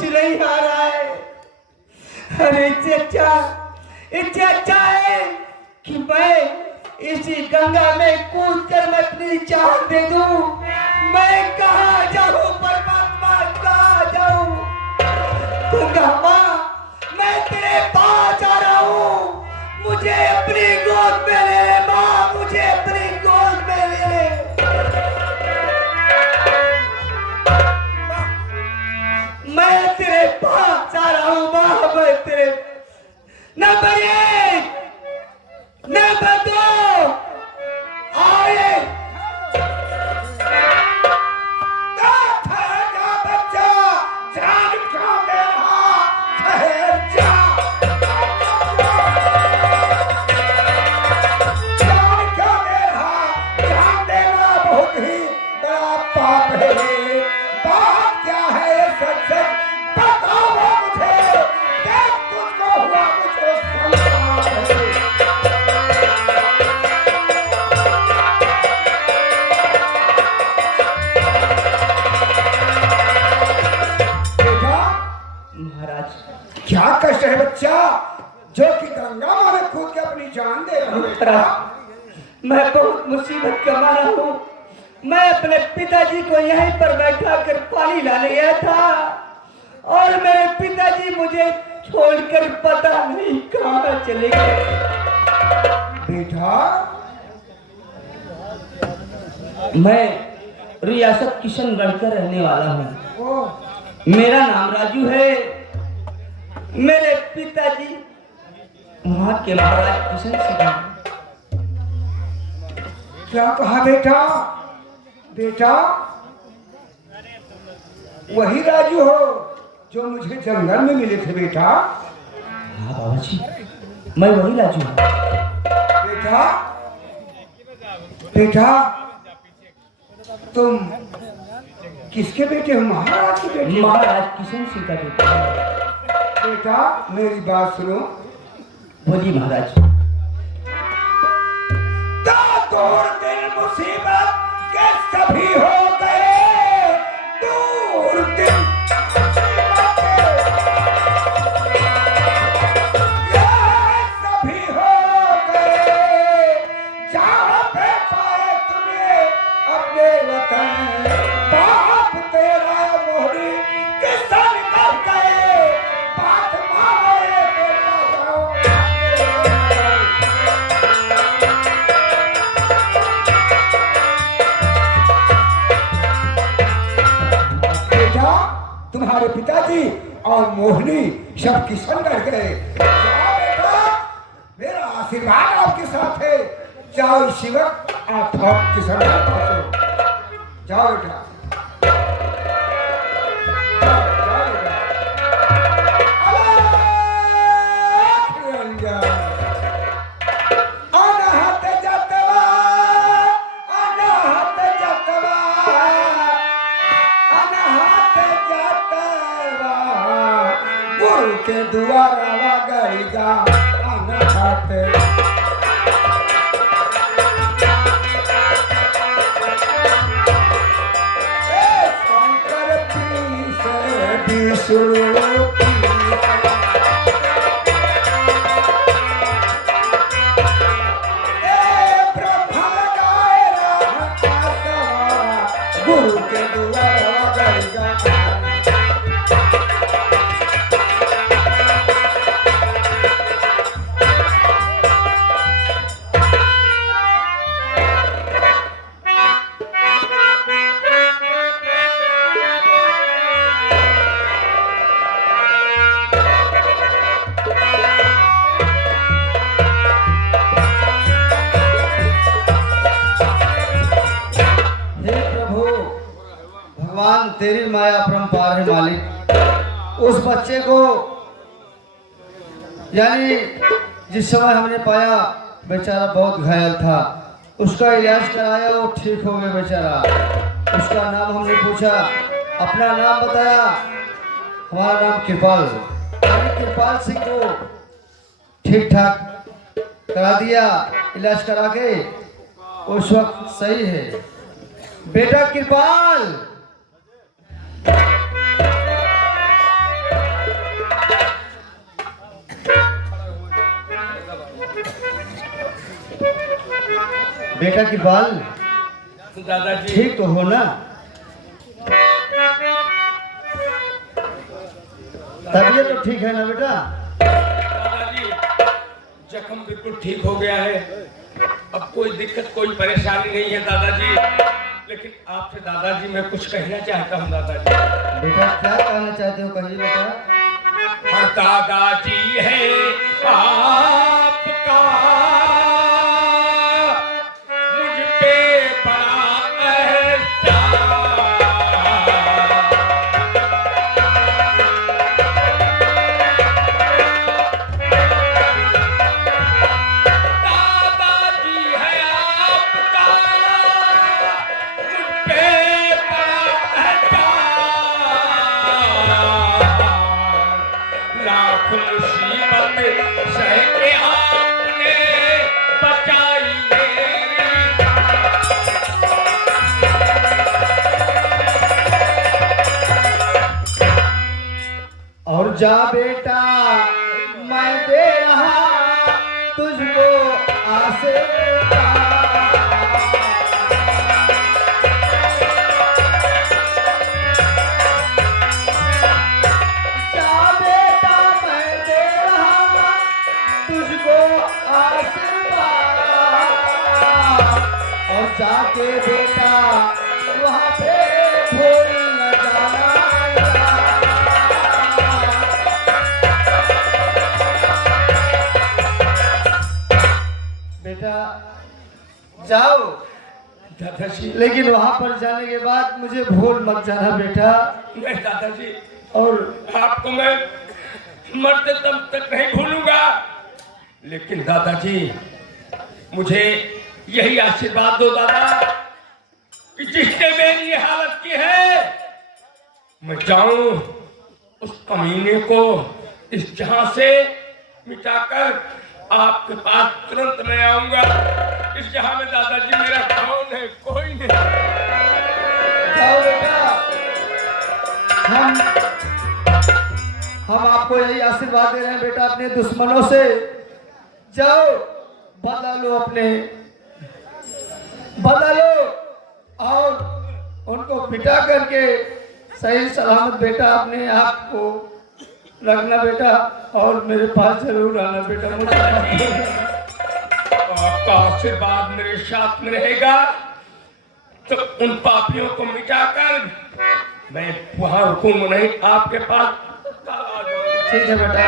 कुछ नहीं आ रहा है। अरे इससे अच्छा है कि मैं इसी गंगा में कूद कर मैं अपनी जान दे दूं। मैं कहाँ जाऊं परमात्मा, कहाँ जाऊं? गंगा माँ, मैं तेरे पास आ रहा हूँ, मुझे अपनी गोद में ले ले माँ, मुझे अपनी गोद में ले ले। मैं तेरे पास आ रहा हूँ माँ, मैं तेरे नंबर 1 नंबर 2 आए। बच्चा जान क्यों दे रहा, ठहर जा। जान क्यों दे रहा, जान देना बहुत ही बड़ा पाप है। बात क्या है ये सच सच बताओ मुझे, देख तुझको हुआ मुझको समझा है। महाराज क्या कष्ट है बच्चा, जो कि गंगा माँ में कूद के अपनी जान दे रहा है। मैं बहुत मुसीबत का मारा हूँ। मैं अपने पिताजी को यहीं पर बैठा कर पानी लाने गया था और मेरे पिताजी मुझे छोड़कर पता नहीं कहाँ चले गए। बेटा, मैं रियासत किशनगढ़ का रहने वाला हूँ। मेरा नाम राजू है। मेरे पिताजी वहां के महाराज किशन सिंह। क्या कहा बेटा? बेटा वही राजू हो जो मुझे जंगल में मिले थे बेटा? हाँ बाबा जी, मैं वही राजू हूँ। बेटा बेटा तुम किसके बेटे हो? महाराज के बेटे? महाराज किशन सिंह का बेटा। बेटा मेरी बात सुनो। बोलिए महाराज। दूर दिन मुसीबत के सभी हो गए, दूर दिन मुसीबत के सभी हो गए, जहाँ पे पाए तुम्हें अपने वतन, बाप तेरा मोहरी किसान कर गए, बात मारे बेटा जाओ। बेटा तुम्हारे पिताजी और मोहनी सब किशनगढ़ गए। जाओ बेटा, मेरा आशीर्वाद आपके साथ है। जाओ इसी वक्त आप किशनगढ़ पहुंचो। जाओ बेटा। के दुआरा गई जा अनाहते, शंकर पीस विष्णु ब्रह्मा गाय गुरु के दुआरा गई जा। तेरी माया अपरंपार है मालिक। उस बच्चे को यानी जिस समय हमने पाया बेचारा बहुत घायल था, उसका इलाज कराया, वो ठीक हो गया बेचारा। उसका नाम हमने पूछा, अपना नाम बताया, हमारा नाम कृपाल। कृपाल सिंह को ठीक ठाक करा दिया, इलाज करा के उस वक्त सही है। बेटा कृपाल, बेटा की बाल दादाजी ठीक तो हो ना? तबीयत तो ठीक है ना बेटा? दादाजी जख्म बिल्कुल ठीक हो गया है, अब कोई दिक्कत कोई परेशानी नहीं है दादाजी। लेकिन आपसे दादाजी मैं कुछ कहना चाहता हूँ दादाजी। बेटा क्या कहना चाहते हो, कहिए बेटा। हर दादाजी है आपका मुझ पे बड़ा एहसान। दादाजी है आपका मुझ पे बड़ा एहसान। लाख मुसीबत सह के आपने बचाई मेरी। और जा बेटा मैं दे रहा तुझको आशीर्वाद। जा बेटा मैं दे रहा तुझको आशीर्वाद। और जाके बेटा वहाँ पे भूल न जाना। बेटा जाओ, दादाजी लेकिन वहां पर जाने के बाद मुझे भूल मत जाना बेटा। मैं दादाजी और आपको मैं मरते तब तक नहीं भूलूंगा। लेकिन दादाजी मुझे यही आशीर्वाद दो दादा कि जिसने मेरी ये हालत की है मैं जाऊं उस कमीने को इस जहां से मिटाकर आपके पास तुरंत मैं आऊंगा। इस जहां में दादाजी मेरा कौन है, कोई नहीं। जाओ बेटा, हम आपको यही आशीर्वाद दे रहे हैं बेटा, अपने दुश्मनों से जाओ बदला लो, बदला लो और उनको मिटा करके सही सलामत बेटा अपने आप को रखना बेटा। और मेरे पास जरूर आना बेटा। मुझे आपका आशीर्वाद मेरे साथ में रहेगा तो उन पापियों को मिटाकर मैं वहां रुकूंगा नहीं, आपके पास आ जाऊंगा। ठीक है बेटा।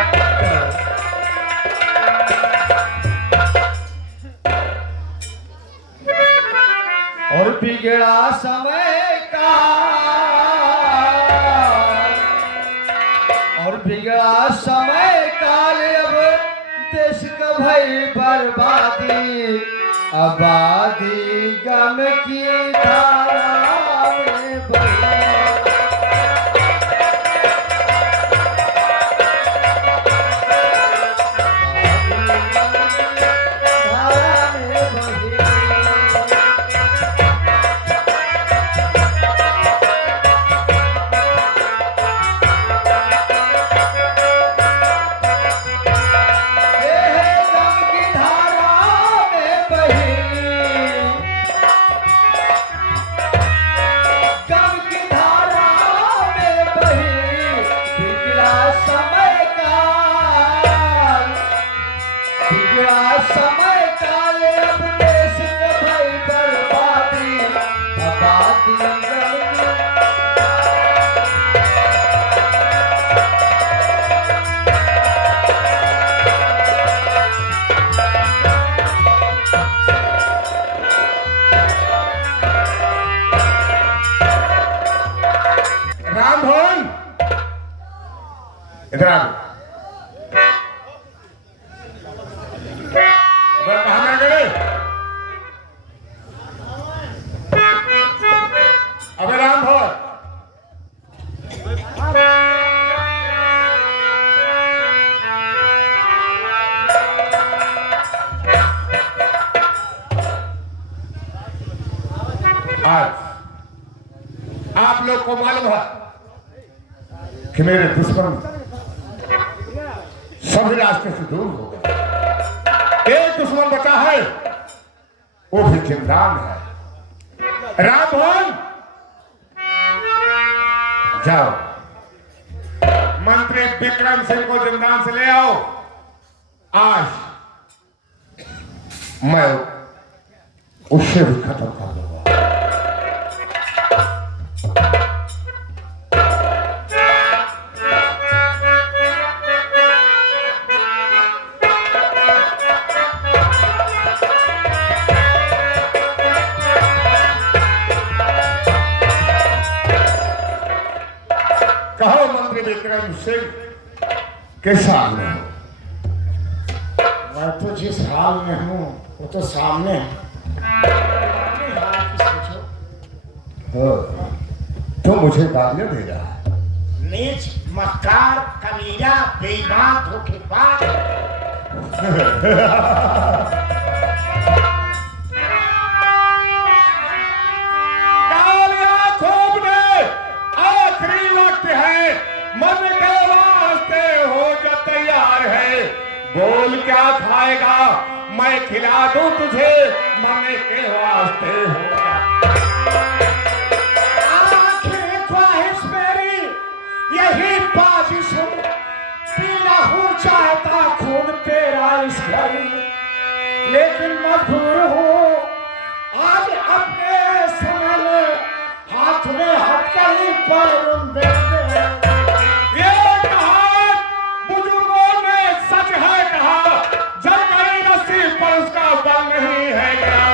और बिगड़ा समय का, और बिगड़ा समय काल अब देश का भई बर्बादी, आबादी गम की धारा में बही। धारा में बही। समय काल अब देश में भई बर्बादी, आबादी राम भवन इधर आ। कहाँ गए? अबे राम भवन, आज आप लोग को मालूम है कि मेरे दुश्मन सभी रास्ते से दूर हो गए। एक दुश्मन बचा है वो भी जिंदान है। रामभवन, जाओ मंत्री विक्रम सिंह को जिंदान से ले आओ। आज मैं उससे भी खत्म कर दूंगा। कहो मंत्री विक्रम सिंह, किस हाल में हो? मैं तो जिस हाल में हूँ वो तो सामने है। अपने हाल की सोचो। तो मुझे गालियां दे रहा है। नीच, मक्कार, कमीना, बेईमान, धोखेबाज। गालियां थोपने आखिरी वक्त है। मन के वास्ते हो जो तैयार है। बोल क्या खाएगा, मैं खिला दूं तुझे। मन के वास्ते हो जा। आखिरी ख्वाहिश मेरी यही बाजिश हो। पीना हूँ चाहता खून तेरा इस घड़ी, लेकिन मजबूर हूँ आज अपने समय में हाथ में हथकड़ी पैरों में। ये कहावत बुजुर्गों ने सच है कहा। जल गई रस्सी पर उसका बल नहीं है क्या।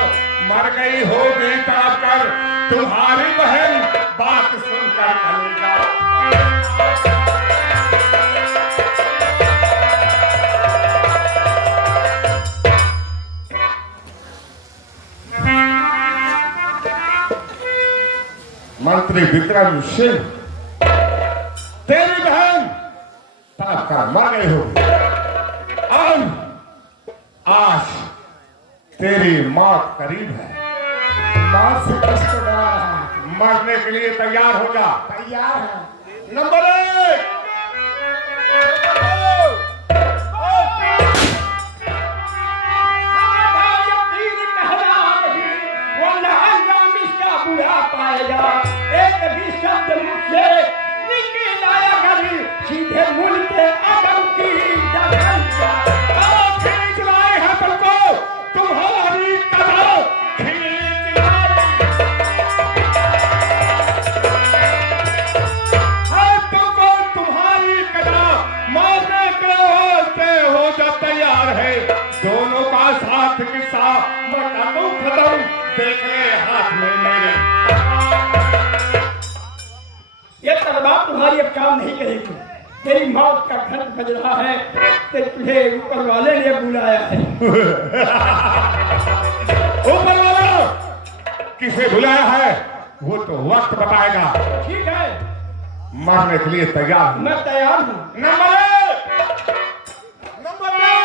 मर गई होगी तड़प कर तुम्हारी बहन, बात सुनकर कलेजा। मंत्री विक्रम सिंह, तेरी बहन तड़प कर मर गई होगी। आज तेरी मौत करीब है। मौत से किसको डरा रहा है? मरने के लिए तैयार हो जा। तैयार है। नंबर 1, सीधे मुल्क के आदम की जगह खींच लाए हैं तुमको तुम्हारी कदम। खींच लाए तुमको तुम्हारी कदम। मारने के वास्ते हो जा तैयार है। दोनों का साथ किस्सा मैं कर दूं खत्म। देख ले हाथ में मेरे। ये तलवार तुम्हारी अब काम नहीं करेगी। तेरी मौत का घंट बज रहा है कि तुझे ऊपर वाले ने बुलाया है। ऊपर वाला किसे बुलाया है वो तो वक्त बताएगा। ठीक है, मरने के लिए तैयार हूं। मैं तैयार हूँ। नंबर 1, नंबर 2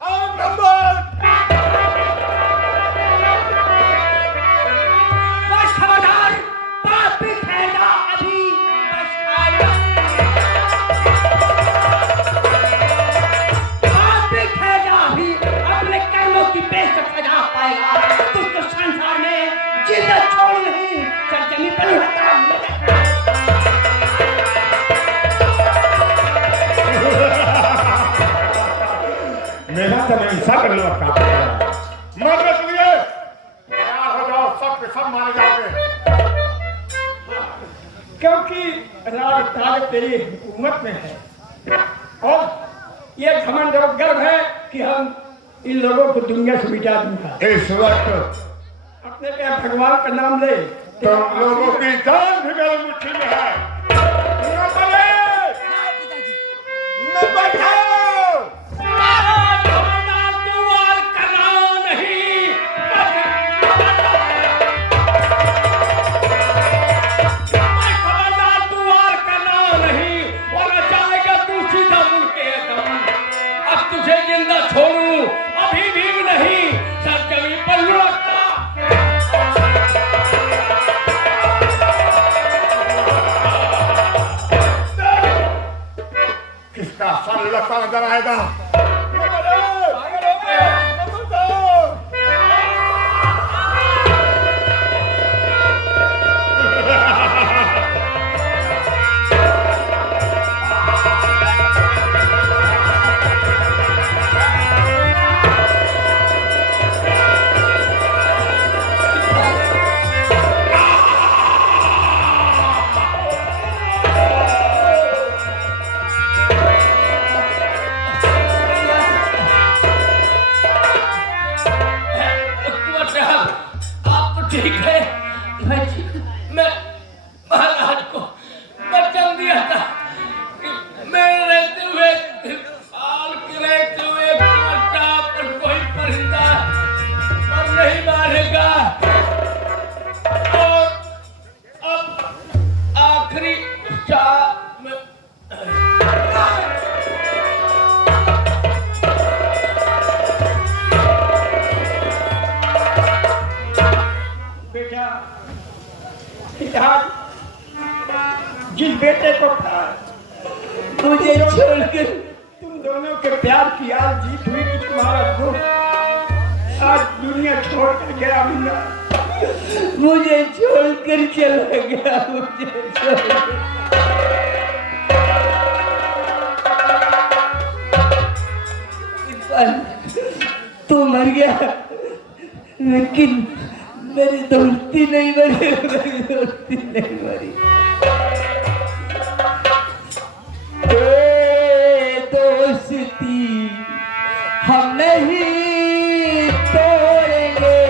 और नंबर बस खबरदार, पाप भी खाएगा अभी। बस खाएगा, पाप भी खाएगा अभी। अपने कर्मों की बेइज्जत सजा पाएगा। तुझको संसार में जिंदा छोड़ नहीं, सरजमी पर ही हटा मिलेगा। मेरा जमीन सब लोग का मरने के लिए तैयार हो जाओ। सब के सब मारे जाओगे। क्योंकि राज ताज तेरी हुकूमत में है और ये घमंड और गर्व है कि हम इन लोगों को दुनिया से मिटा दूंगा। इस वक्त अपने पे भगवान का नाम ले। तुम लोगों की जान भी मेरी मुट्ठी में है। नंबर 1, नंबर 2 किसका सन लगता नजर आएगा। नंबर 1, नंबर 2 मुझे छोड़कर तुम दोनों के प्यार की आज जीत हुई कि तुम्हारा दुख आज दुनिया छोड़ कर गया मुन्ना। मुझे छोड़कर चला गया, मुझे छोड़कर। तू मर गया लेकिन मेरी दोस्ती नहीं मरी, मेरी दोस्ती नहीं मरी। दोस्ती हम नहीं तोड़ेंगे,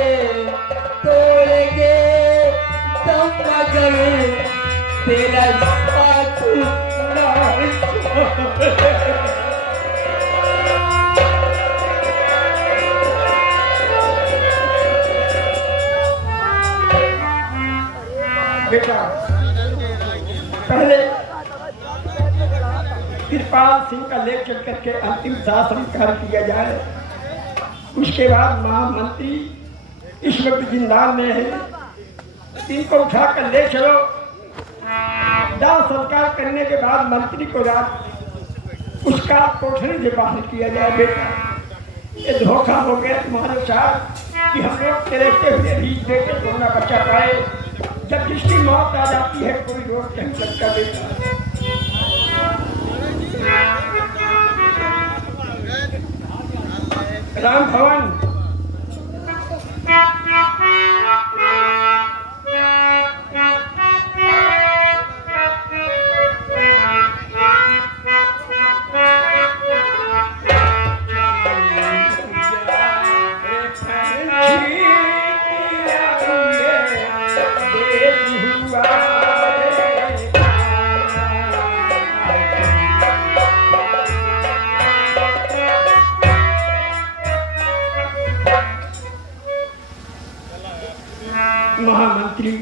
तोड़ेंगे तुम मगर तेरा साथ ना छोड़े। बेटा पहले कृपाल सिंह का लेख चल करके अंतिम संस्कार किया जाए, उसके बाद महामंत्री इस वक्त जिंदाल में है, इनको उठा कर ले चलो। दाह संस्कार करने के बाद मंत्री को रात उसका कोठरी से बाहर किया जाए। बेटा ये धोखा हो गया तुम्हारे साथ कि हम लोग तेरे से हुए भी बेटे को न बचा पाए। जब जिसकी मौत आ जाती है कोई रोक नहीं सकता। बेटा राम भवन महामंत्री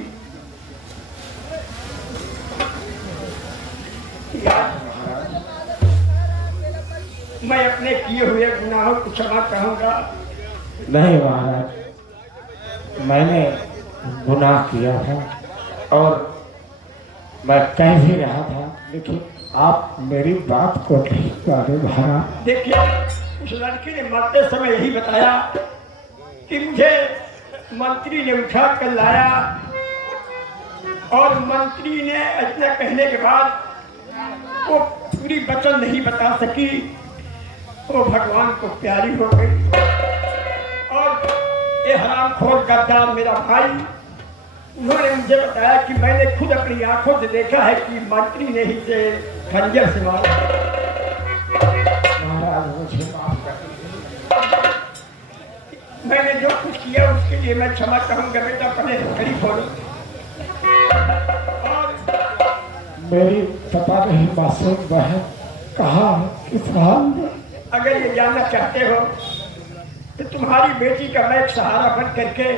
मैं अपने किए हुए गुनाहों को क्षमा चाहूंगा। नहीं महाराज, मैंने गुनाह किया था और मैं कह भी रहा था, लेकिन आप मेरी बात को नहीं माने महाराज। देखिए उस लड़की ने मरते समय यही बताया कि मुझे मंत्री ने उठा कर लाया और मंत्री ने ऐसा कहने के बाद वो पूरी वचन नहीं बता सकी, वो भगवान को प्यारी हो गई। और ये हरामखोर गद्दार मेरा भाई, उन्होंने मुझे बताया कि मैंने खुद अपनी आंखों से देखा है कि मंत्री ने ही से खंजर से मारा। महाराज मुझे माफ कर दीजिए। मैंने जो कुछ किया उसके लिए मैं क्षमा चाहूंगा। बेटा पहले खड़ी खोलो और मेरी पता नहीं मासूम बहन कहाँ है, किस हाल में? अगर ये जानना चाहते हो तो तुम्हारी बेटी का मैं एक सहारा बन करके,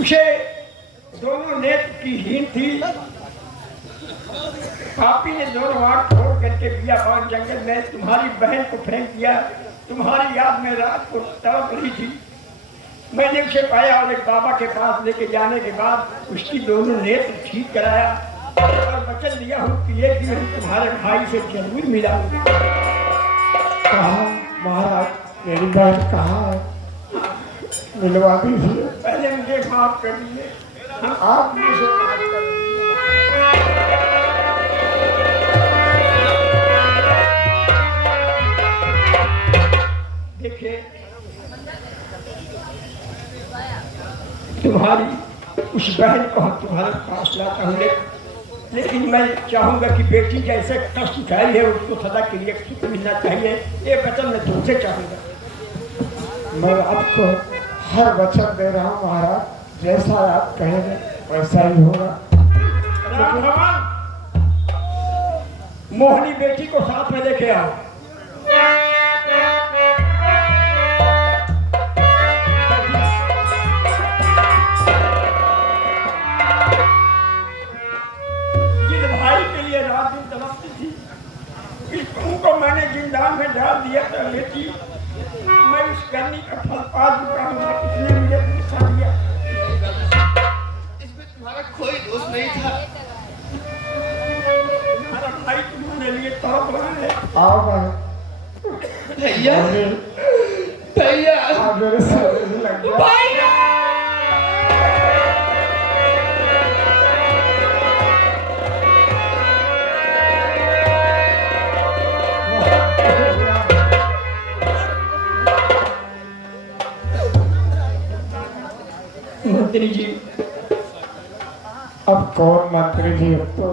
उसे दोनों नेत्र की हीन थी, पापी ने दोनों आंख फोड़ करके बियाबान जंगल में तुम्हारी बहन को फेंक दिया। तुम्हारी याद में रात को तड़प रही थी, मैंने उसे पाया और एक बाबा के पास लेके जाने के बाद उसकी दोनों नेत्र ठीक कराया और वचन दिया हूँ कि एक दिन हम तुम्हारे भाई से जरूर मिला। कहाँ महाराज, मेरी बहन कहाँ है? मिलवा दीजिए। पहले मुझे माफ कर दीजिए। आप मुझे माफ कर दीजिए। देखिए तुम्हारी उस बहन को हम तुम्हारे पास लाता हूँ, लेकिन मैं चाहूँगा कि बेटी जैसे कष्ट उठाई है उसको सदा के लिए सुख मिलना चाहिए। ये वचन मैं तुमसे चाहूँगा। मैं आपको हर वचन दे रहा हूँ महाराज, जैसा आप कहेंगे वैसा ही होगा। राम भगवान, मोहनी बेटी को साथ में लेके आओ। जिस भाई के लिए रात दिन तड़पती थी, इस बहू को मैंने जिंदान में डाल दिया था। बेटी मैं उस करनी का फल पा चुका हूँ, इसने मुझे गुस्सा दिया। इसमें तुम्हारा कोई दोष नहीं था। आओ भाई भैया भैया आप मेरे सर में लग गया भैया मंत्री जी अब कौन मंत्री जी, अब तो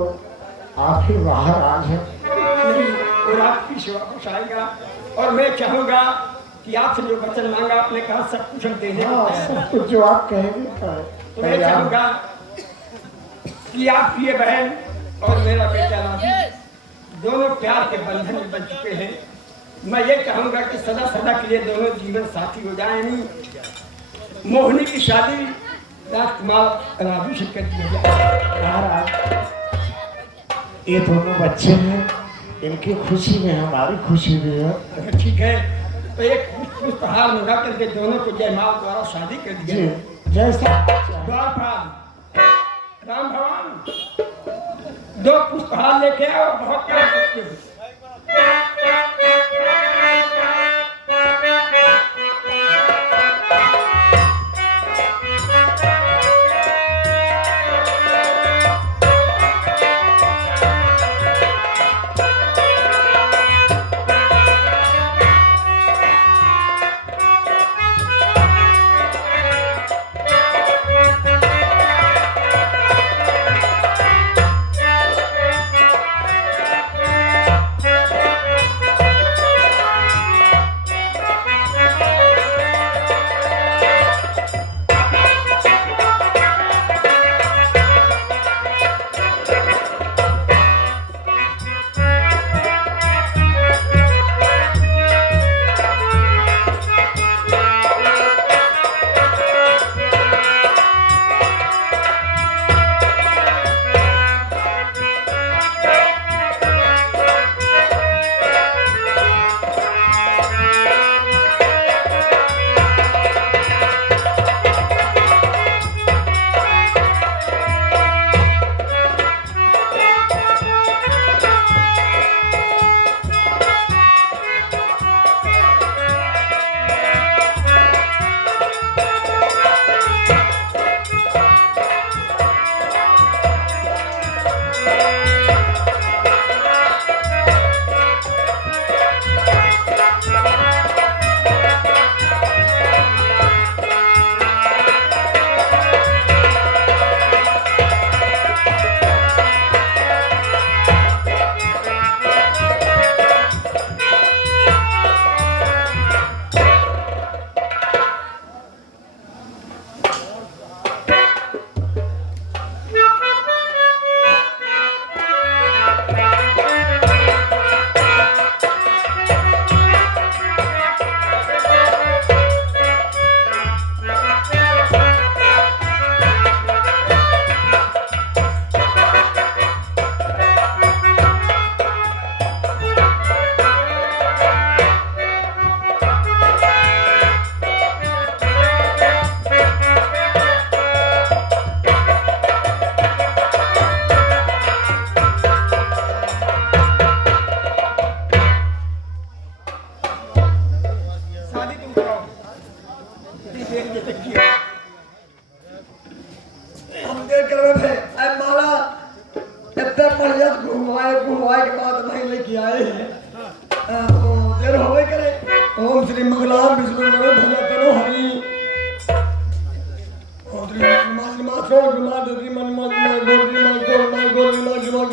आप ही महाराज हैं। नहीं, और आपकी सेवा कुछ आएगा और मैं चाहूंगा कि आपसे जो वचन मांगा आपने कहा सब कुछ हम देने को हाँ, तैयार हैं। सब कुछ जो आप कहेंगे तो मैं चाहूंगा कि आपकी ये बहन और मेरा बेटा राजू दोनों प्यार के बंधन में बन चुके हैं। मैं ये चाहूंगा कि सदा सदा के लिए दोनों जीवन साथी हो जाएं। मोहिनी की शादी राजकुमार राजू से कर दी जाए। महाराज ये दोनों बच्चे हैं, इनकी खुशी में हमारी खुशी भी है। अगर ठीक है तो एक पुष्पहार मंगा करके दोनों को जयमाल द्वारा शादी कर जी दिया। जैसा द्वारपाल राम भगवान 2 पुष्पहार लेके आओ, बहुत प्यार करते हो। घुमाए के बाद नहीं लेके आए हैं। देर होवे करे। ओम श्री मंगलाम विष्णु नमो भला तनो हरि। ओम श्री मासो गुमा दरी मन मन मन गोरी मन गोर मन गोरी मन गोर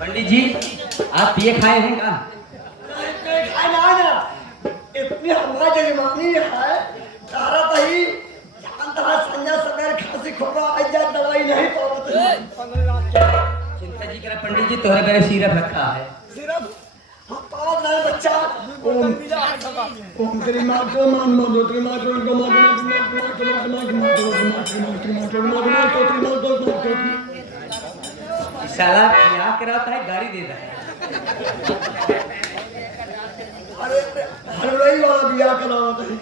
पंडित जी आप ये खाए हैं क्या? इतनी हमारे जमानी है तारा तही जानता है संजय सवेर खांसी खोरा आजा दवाई नहीं पावत चिंता जी करा पंडित जी तोहरे मेरे सिरप रखा है। सिर्फ हम पावत नहीं बच्चा। ओम तेरी मां को मान मान तेरी मां को मान साला क्या कराता है गाड़ी दे रहा है। अरे हलवाई वाला बिया करावत है।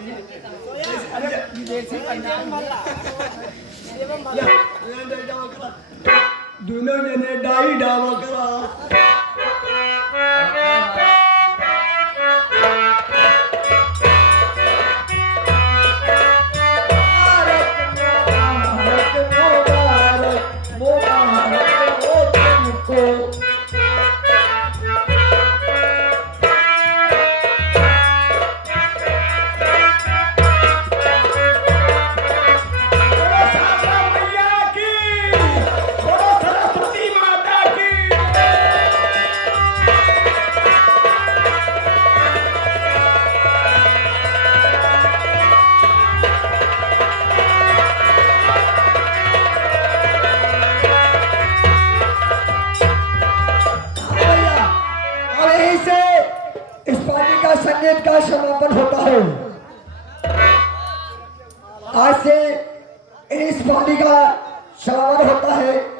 दोनों जने डाई डावा करा संगीत का समापन होता है। आज से इस पार्टी का समापन होता है।